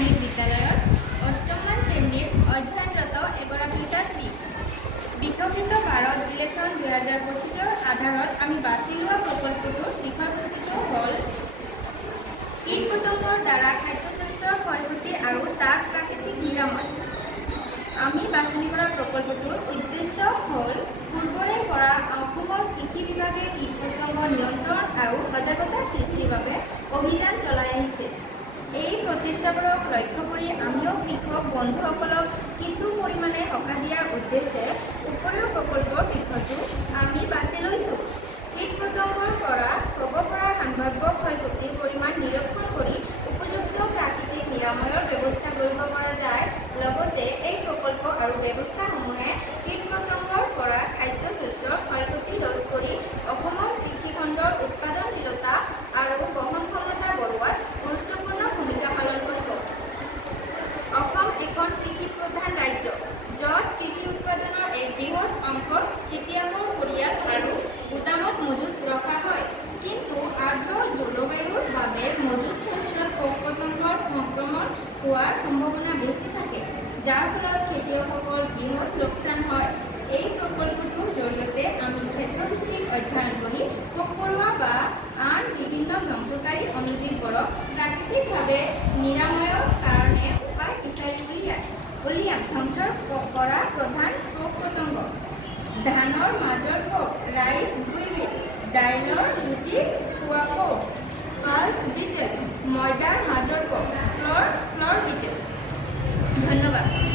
প্ৰাথমিক বিদ্যালয়ৰ অষ্টমমান শ্ৰেণীৰ অধ্যয়নৰত এগৰাকী ছাত্ৰী। বিকশিত ভাৰত বিলেখন 2025-ৰ আধাৰত আমি বাছি লোৱা প্ৰকল্পটোৰ বিষয়বস্তুটো হ'ল কীট-পতংগৰ দ্বাৰা খাদ্য-শস্যৰ ক্ষয়ক্ষতি আৰু তাৰ প্ৰাকৃতিক নিৰাময়। আমি বাছনি কৰা প্ৰকল্পটোৰ উদ্দেশ্য হ'ল পূৰ্বৰে পৰা অসমৰ কৃষি বিভাগে কীট-পতংগ নিয়ন্ত্ৰণ আৰু সজাগতা সৃষ্টিৰ বাবে অভিযান চলাই আহিছে। এই প্ৰচেষ্টাবোৰক লক্ষ্য কৰি আমিও কৃষক বন্ধুসকলক কিছু পৰিমাণে সকাহ দিয়াৰ উদ্দেশ্যে উপৰিও প্ৰকল্পৰ বিষয়টো আমি বাছি লৈছোঁ। কীট-পতংগৰ পৰা হ'ব পৰা সম্ভাৱ্য ক্ষয়ক্ষতিৰ পৰিমাণ নিৰীক্ষণ কৰি উপযুক্ত প্ৰাকৃতিক নিৰাময়ৰ ব্যৱস্থা কৰিব পৰা যায়। লগতে এই প্ৰকল্প আৰু ব্যৱস্থাসমূহে কীট-পতংগৰ পৰা খাদ্য-শস্যৰ ক্ষয়ক্ষতি ৰোধ কৰি অসমৰ কৃষিখণ্ডৰ উৎপাদনশীলতা আৰু বহনক্ষমতা বঢ়োৱাত গুৰুত্বপূৰ্ণ ভূমিকা পালন কৰিব। অসম এখন কৃষিপ্ৰধান ৰাজ্য, য'ত কৃষি উৎপাদনৰ এক বৃহৎ অংশ খেতিয়কৰ পৰিয়াল আৰু গুদামত মজুত ৰখা হয়। কিন্তু আৰ্দ্ৰ জলবায়ুৰ বাবে মজুত শস্যত পোক-পতংগৰ সংক্ৰমণ হোৱাৰ সম্ভাৱনা বেছি থাকে, যাৰ ফলত খেতিয়কসকল বৃহৎ লোকচান হয়। এই প্ৰকল্পটোৰ জৰিয়তে আমি ক্ষেত্ৰভিত্তিক অধ্যয়ন কৰি পোক-পৰুৱা বা আন বিভিন্ন ধ্বংসকাৰী অনুজীৱবোৰক প্ৰাকৃতিকভাৱে নিৰাময়ৰ কাৰণে উপায় বিচাৰি উলিয়াম। ধ্বংস কৰা প্ৰধান পোক-পতংগ: ধানৰ মাজৰ পোক ৰাইচ উইভিল, দাইলৰ গুটিত খোৱা পোক পাল্ছ বিটেল, ময়দাৰ মাজৰ পোক ফ্লৰ বিটেল। ধন্যবাদ।